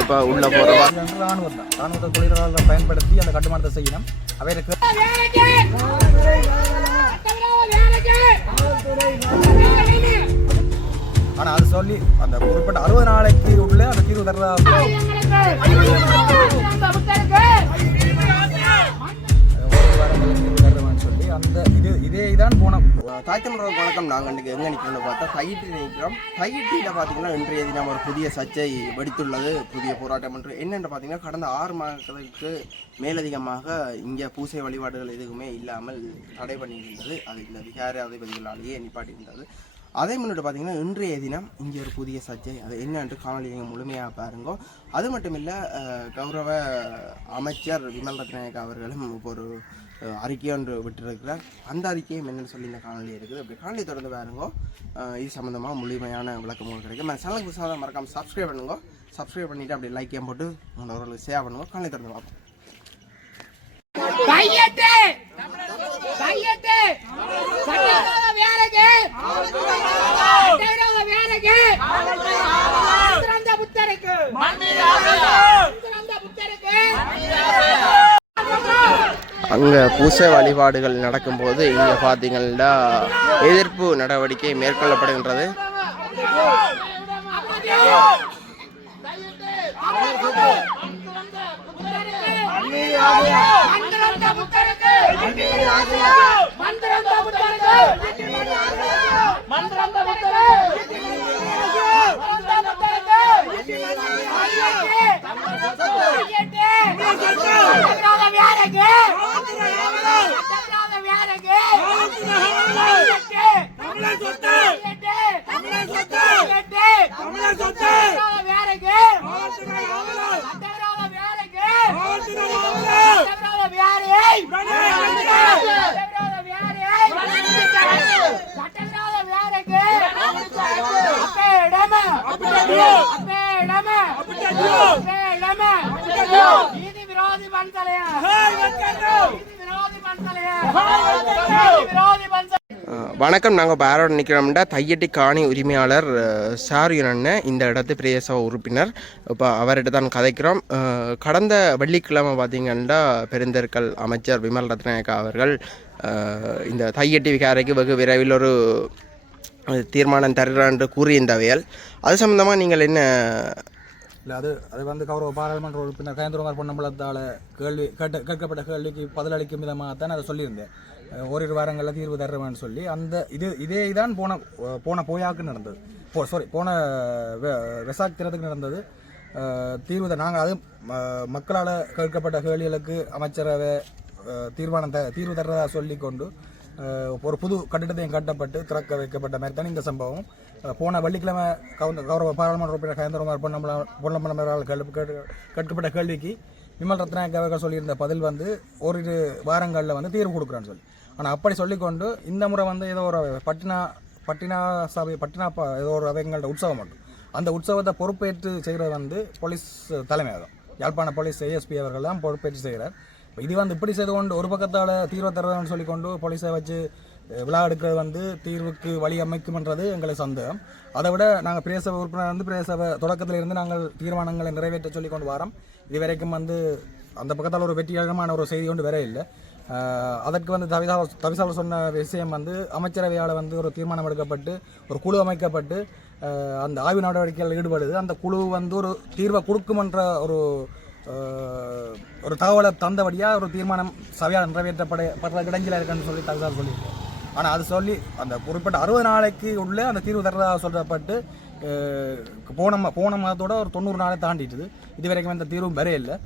இப்போ உள்ள போகிறோம். ராணுவத்தை தொழிலாளர்களை பயன்படுத்தி அந்த கட்டுமானத்தை செய்யணும். அவைகளுக்கு ஆனால் அது சொல்லி அந்த குறிப்பிட்ட 60 நாளைக்கு உள்ள அந்த தீர்வு தர்றதா சொல்லி அந்த இதே தான் போனோம். தாய்த்தமிழர் வணக்கம். நாங்கள் இன்றைக்கி எங்கே நிற்கிறோம்னு பார்த்தா தையிட்டு நிற்கிறோம். தையிட்டியில் பார்த்தீங்கன்னா இன்றைய தினம் ஒரு புதிய சர்ச்சை வெடித்துள்ளது. புதிய போராட்டம் என்று என்னென்று பார்த்தீங்கன்னா கடந்த 6 மாதங்களுக்கு மேலதிகமாக இங்கே பூசை வழிபாடுகள் எதுவுமே இல்லாமல் தடை பண்ணியிருந்தது. அது இந்த விகார அதிபதிகளாலேயே நிப்பாட்டியிருந்தது. அதை முன்னிட்டு பார்த்தீங்கன்னா இன்றைய தினம் இங்கே ஒரு புதிய சர்ச்சை. அது என்னென்று காணொலி நீங்கள் முழுமையாக பாருங்கோ. அது மட்டும் இல்லை, கௌரவ அமைச்சர் விமல் ரத்நாயக் அவர்களும் இப்போ ஒரு அறிக்கை ஒன்று விட்டுருக்கிறார். அந்த அறிக்கையும் என்னென்னு சொல்லி இந்த காணொலி இருக்குது. அப்படி காணொலி தொடர்ந்து பாருங்கோ. இது சம்மந்தமாக முழுமையான விளக்கமும் கிடைக்கும். சேனலுக்கு புதுசாக மறக்காமல் சப்ஸ்கிரைப் பண்ணுங்க. சப்ஸ்கிரைப் பண்ணிவிட்டு அப்படி லைக்கையும் போட்டு உங்களோட ஷேர் பண்ணுங்க. காணொலி தொடர்ந்து பார்ப்போம். அங்கே பூசை வழிபாடுகள் நடக்கும்போது இங்கே பார்த்தீங்கன்னா எதிர்ப்பு நடவடிக்கை மேற்கொள்ளப்படுகின்றது. வணக்கம். நாங்கள் பேரோட நிற்கிறோம்டா தையட்டி காணி உரிமையாளர் சாரியன் இந்த இடத்து பிரதேச உறுப்பினர். இப்போ அவர்கிட்ட தான் கதைக்கிறோம். கடந்த வெள்ளிக்கிழமை பார்த்தீங்கன்னா பெருந்தெருக்கள் அமைச்சர் விமல் ரத்நாயக்கா அவர்கள் இந்த தையட்டி விகாரைக்கு வெகு விரைவில் ஒரு தீர்மானம் தருகிறார் என்று கூறியிருந்தவையால் அது சம்பந்தமாக நீங்கள் என்ன? இல்லை, அது வந்து கௌரவ பாராளுமன்ற உறுப்பினர் கயந்திரகுமார் பொன்னம்பலத்தால் கேட்கப்பட்ட கேள்விக்கு பதிலளிக்கும் விதமாகத்தான் அதை சொல்லியிருந்தேன். ஓரிரு வாரங்களில் தீர்வு தர்றவேன்னு சொல்லி அந்த இதே தான் போன போயாக்கு நடந்தது. போன வெசாக் தினத்துக்கு நடந்தது. தீர்வு நாங்கள் அது மக்களால் கேட்கப்பட்ட கேள்விகளுக்கு அமைச்சரவை தீர்வு தர்றதா சொல்லிக்கொண்டு ஒரு புது கட்டிடத்தையும் கட்டப்பட்டு திறக்க வைக்கப்பட்ட மாதிரி தான் இந்த சம்பவம். போன வெள்ளிக்கிழமை கௌரவ பாராளுமன்ற உறுப்பினர் கயந்திரகுமார் பொன்னம்பலத்தால் கேட்கப்பட்ட கேள்விக்கு விமல் ரத்நாயக் அவர்கள் சொல்லியிருந்த பதில் வந்து ஓரிரு வாரங்களில் வந்து தீர்வு கொடுக்குறான்னு சொல்லி. ஆனால் அப்படி சொல்லிக்கொண்டு இந்த முறை வந்து ஏதோ ஒரு பட்டினா ஏதோ ஒரு அவைங்களோட உற்சவம் மட்டும் அந்த உற்சவத்தை பொறுப்பேற்று செய்கிறது வந்து போலீஸ் தலைமையாகும். யாழ்ப்பாண போலீஸ் ஏஎஸ்பி அவர்கள் தான் பொறுப்பேற்று செய்கிறார். இது வந்து இப்படி செய்து கொண்டு ஒரு பக்கத்தால் தீர்வை தருவதுன்னு சொல்லிக்கொண்டு போலீஸை வச்சு விழா எடுக்கிறது வந்து தீர்வுக்கு வழி அமைக்கும்ன்றது எங்களுக்கு சந்தேகம். அதை விட நாங்கள் பிரதேச உறுப்பினர் வந்து பிரதேச தொடக்கத்தில் இருந்து நாங்கள் தீர்மானங்களை நிறைவேற்ற சொல்லி கொண்டு வரோம். இதுவரைக்கும் வந்து அந்த பக்கத்தால் ஒரு வெற்றிகரமான ஒரு செய்தி கொண்டு வர இல்லை. அதற்கு வந்து தவிசாளர் சொன்ன விஷயம் வந்து அமைச்சரவையால் வந்து ஒரு தீர்மானம் எடுக்கப்பட்டு ஒரு குழு அமைக்கப்பட்டு அந்த ஆய்வு நடவடிக்கைகள் ஈடுபடுது. அந்த குழு வந்து ஒரு தீர்வை கொடுக்குமென்ற ஒரு தகவலை தந்தபடியாக ஒரு தீர்மானம் சபையால் நிறைவேற்றப்படுற இடைஞ்சலாக இருக்குன்னு சொல்லி தகவல் சொல்லியிருக்கேன். ஆனால் அது சொல்லி அந்த குறிப்பிட்ட 60 நாளைக்கு உள்ள அந்த தீர்வு தர்றதாக சொல்லப்பட்டு போன மாதத்தோட ஒரு 90 நாளை தாண்டிட்டுது. இது வரைக்கும் இந்த தீர்வும் வர இல்லை.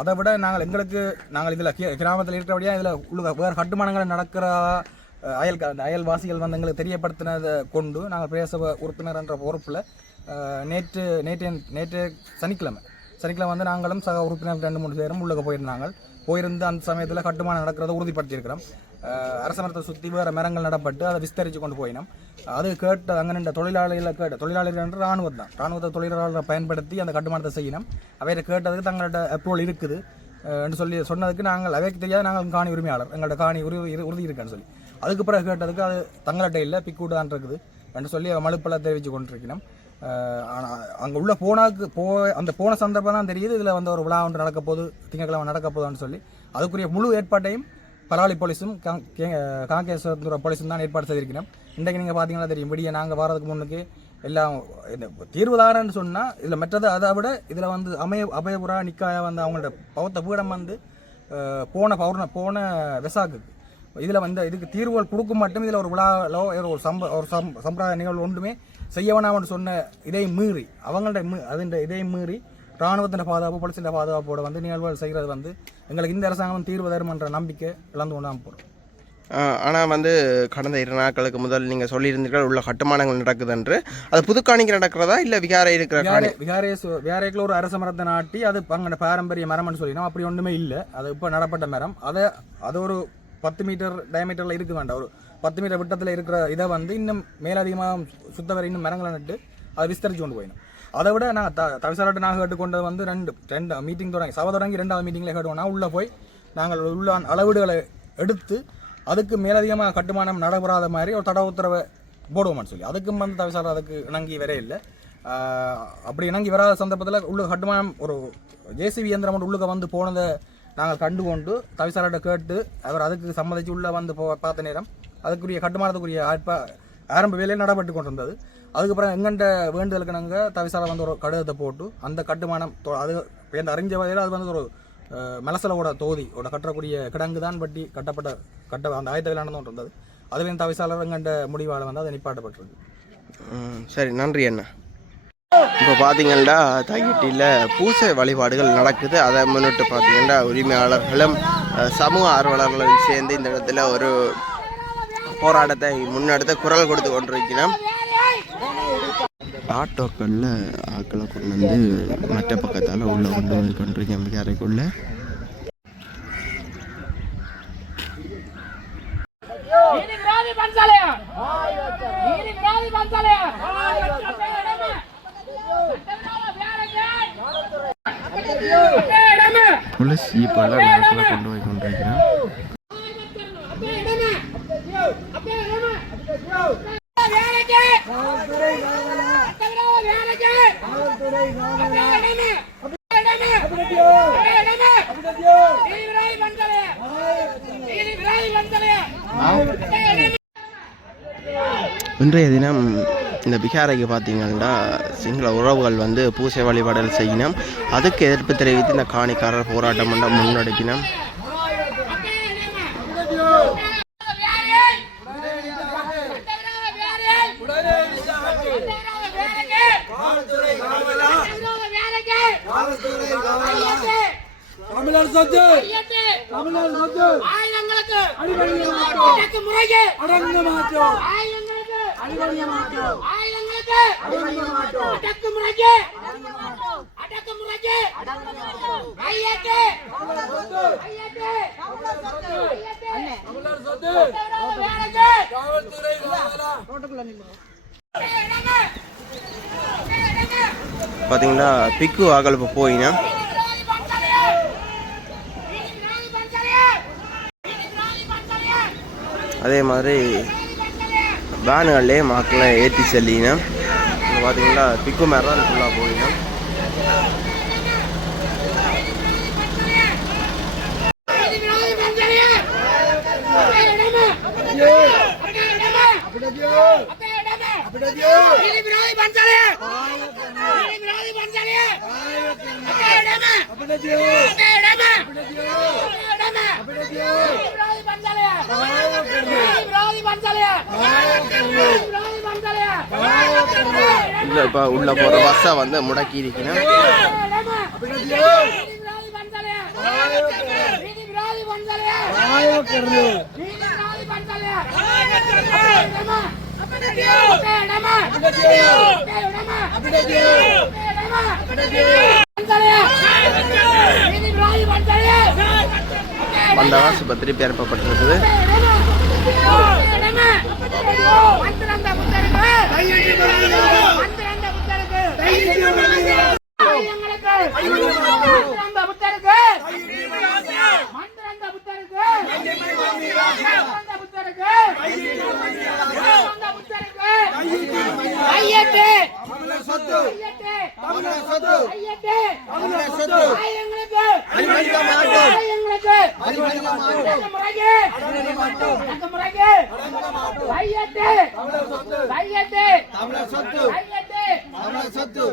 அதை விட நாங்கள் இதில் கிராமத்தில் இருக்கிறபடியாக இதில் வேறு கட்டுமானங்கள் நடக்கிற அயல்வாசிகள் வந்து எங்களுக்கு தெரியப்படுத்தினதை கொண்டு நாங்கள் பிரதேச உறுப்பினர் என்ற பொறுப்பில் நேற்று சனிக்கிழமை வந்து நாங்களும் சக உறுப்பினர் 2-3 பேரும் உள்ளே போயிருந்து அந்த சமயத்தில் கட்டுமானம் நடக்கிறத உறுதிப்படுத்தியிருக்கிறோம். அரச மரத்தை சுற்றி வேறு மரங்கள் நடப்பட்டு அதை விஸ்தரித்து கொண்டு போயினோம். அது கேட்டு அங்கே நின்ற தொழிலாளர்கள் என்று ராணுவத்தை தொழிலாளர்களை பயன்படுத்தி அந்த கட்டுமானத்தை செய்யணும். அவையை கேட்டதுக்கு தங்களோட அப்ரூவல் இருக்குது என்று சொன்னதுக்கு நாங்கள் அவைக்கு தெரியாது நாங்கள் காணி உரிமையாளர் எங்களோட காணி உறுதி இருக்குன்னு சொல்லி அதுக்கு பிறகு கேட்டதுக்கு அது தங்கள்கிட்ட இல்லை பிக்கூட்டு தான் இருக்குது என்று சொல்லி மலுப்பெல்லாம் தெரிவித்து கொண்டிருக்கணும். அங்கே உள்ள அந்த போன சந்தர்ப்பம் தான் தெரியுது இதில் வந்து ஒரு விழா ஒன்று நடக்க போகுது, திங்கட்கிழமை நடக்க போகுதுன்னு சொல்லி அதுக்குரிய முழு ஏற்பாட்டையும் பலாலி போலீஸும் காங்கேஸ்வரத்துறை போலீஸும் தான் ஏற்பாடு செய்திருக்கிறோம். இன்றைக்கு நீங்கள் பார்த்தீங்கன்னா தெரியும், விடிய நாங்கள் வரதுக்கு முன்னுக்கு எல்லாம் தீர்வுதாரன்னு சொன்னால் இதில் மற்றது அதை விட இதில் வந்து அபயபுரா நிக்காயா வந்து அவங்களோட பௌத்த பீடம் வந்து போன வெசாக்கு இதில் வந்து இதுக்கு தீர்வுகள் கொடுக்கும் மட்டும் இதில் ஒரு விழாவோ ஒரு சம்பிரதாய நிகழ்வு ஒன்றுமே செய்ய வேணாம்னு சொன்ன இதை மீறி அவங்கள்ட்ட இதை மீறி இராணுவத்தின் பாதுகாப்பு போலீஸின் பாதுகாப்போட வந்து நிகழ்வுகள் செய்கிறது வந்து எங்களுக்கு இந்த அரசாங்கம் தீர்வு தரும் என்ற நம்பிக்கை இழந்து கொண்டாமல் போகிறோம். ஆனால் வந்து கடந்த 2 நாட்களுக்கு முதல் நீங்கள் சொல்லியிருந்தீர்கள் உள்ள கட்டுமானங்கள் நடக்குதுன்று, அது புதுக்காணிக்கு நடக்கிறதா இல்லை விகாரை இருக்கிற விகாரைக்குள்ள ஒரு அரச மரத்தை நாட்டி அது அங்கே பாரம்பரிய மரம்னு சொல்லினோம். அப்படி ஒன்றுமே இல்லை, அது இப்போ நடப்பட்ட மரம். அது ஒரு 10 மீட்டர் டயமீட்டரில் இருக்க வேண்டாம், ஒரு 10 மீட்டர் விட்டத்தில் இருக்கிற இதை வந்து இன்னும் மேலதிகமாக சுத்த வரை இன்னும் மரங்களை நட்டு அதை விஸ்தரித்து கொண்டு போயிடும். அதை விட நான் தவிசாலாட்டு நாங்கள் கேட்டுக்கொண்டது வந்து ரெண்டு மீட்டிங் தொடங்கி தொடங்கி 2வது மீட்டிங்கில் கேட்டுவோம்னா உள்ளே போய் நாங்கள் உள்ள அளவீடுகளை எடுத்து அதுக்கு மேலதிகமாக கட்டுமானம் நடைபெறாத மாதிரி ஒரு தட உத்தரவை போடுவோம்னு சொல்லி அதுக்கும் வந்து தவிசாளர் அதுக்கு இணங்கி வரே இல்லை. அப்படி இணங்கி வராத சந்தர்ப்பத்தில் உள்ள கட்டுமானம் ஒரு ஜேசிபி இயந்திரம் மட்டும் உள்ளுக்க வந்து போனதை நாங்கள் கண்டுகொண்டு தவிசாளர்கிட்ட கேட்டு அவர் அதுக்கு சம்மதிச்சு உள்ளே வந்து பார்த்த நேரம் அதுக்குரிய கட்டுமானத்துக்குரிய ஆரம்ப வேலையை நடைபெற்று கொண்டு இருந்தது. அதுக்கப்புறம் எங்கள்கிட்ட வேண்டுதலுக்கு நாங்கள் தவிசாளர் வந்து ஒரு கடிதத்தை போட்டு அந்த கட்டுமானம் அது அறிஞ்ச வகையில் அது வந்து ஒரு மலசலோட தொகுதியோட கட்டக்கூடிய கிடங்கு தான் பட்டி கட்ட அந்த ஆயத்த வேலை நடந்து இருந்தது. அதுவே தவிசாளர் எங்கள்கிட்ட முடிவால் வந்து அதை நிப்பாட்டப்பட்டிருக்கு. சரி, நன்றி அண்ணா. இப்போ பார்த்தீங்கன்னா தையிட்டியில் பூசை வழிபாடுகள் நடக்குது. அதை முன்னிட்டு பார்த்தீங்கன்னா உரிமையாளர்களும் சமூக ஆர்வலர்களும் சேர்ந்து இந்த இடத்துல ஒரு போராட்டத்தை முன்னெடுத்து குரல் கொடுத்து கொண்டிருக்கிறோம். ஆட்டோக்களில் ஆக்களை கொண்டு வந்து மற்ற பக்கத்தால் உள்ளே கொண்டு வந்து கொண்டிருக்கேன் விகாரைக்குள்ள. போலீஸ் ஜீப்பெல்லாம் ஆக்களை கொண்டு போய் கொண்டிருக்கிறேன். இன்றைய தினம் இந்த பிகாரைக்கு பார்த்தீங்கன்னா சிங்கள உறவுகள் வந்து பூசை வழிபாடுகள் செய்யணும். அதுக்கு எதிர்ப்பு தெரிவித்து இந்த காணிக்காரர் போராட்டம் பண்ண முன்னெடுக்கணும். பார்த்தீங்கன்னா பிக்கு ஆகல் இப்போ போயினா அதே மாதிரி வேனுகள்லேயே மக்களை ஏற்றி செல்லினா பார்த்தீங்கன்னா பிக்கு மேலே தான் ஃபுல்லாக போயினா. இல்லை இப்போ உள்ள போகிற பஸ்ஸை வந்து முடக்கி இருக்கணும். அந்த ஆஸ்பத்திரி அனுப்பப்பட்டிருக்குது. சொத்து தமிழர் சொத்து தமிழர் சொத்து அனுமதிக்க மாட்டோம் அனுமதிக்க மாட்டோம் தமிழர் சொத்து தமிழர் சொத்து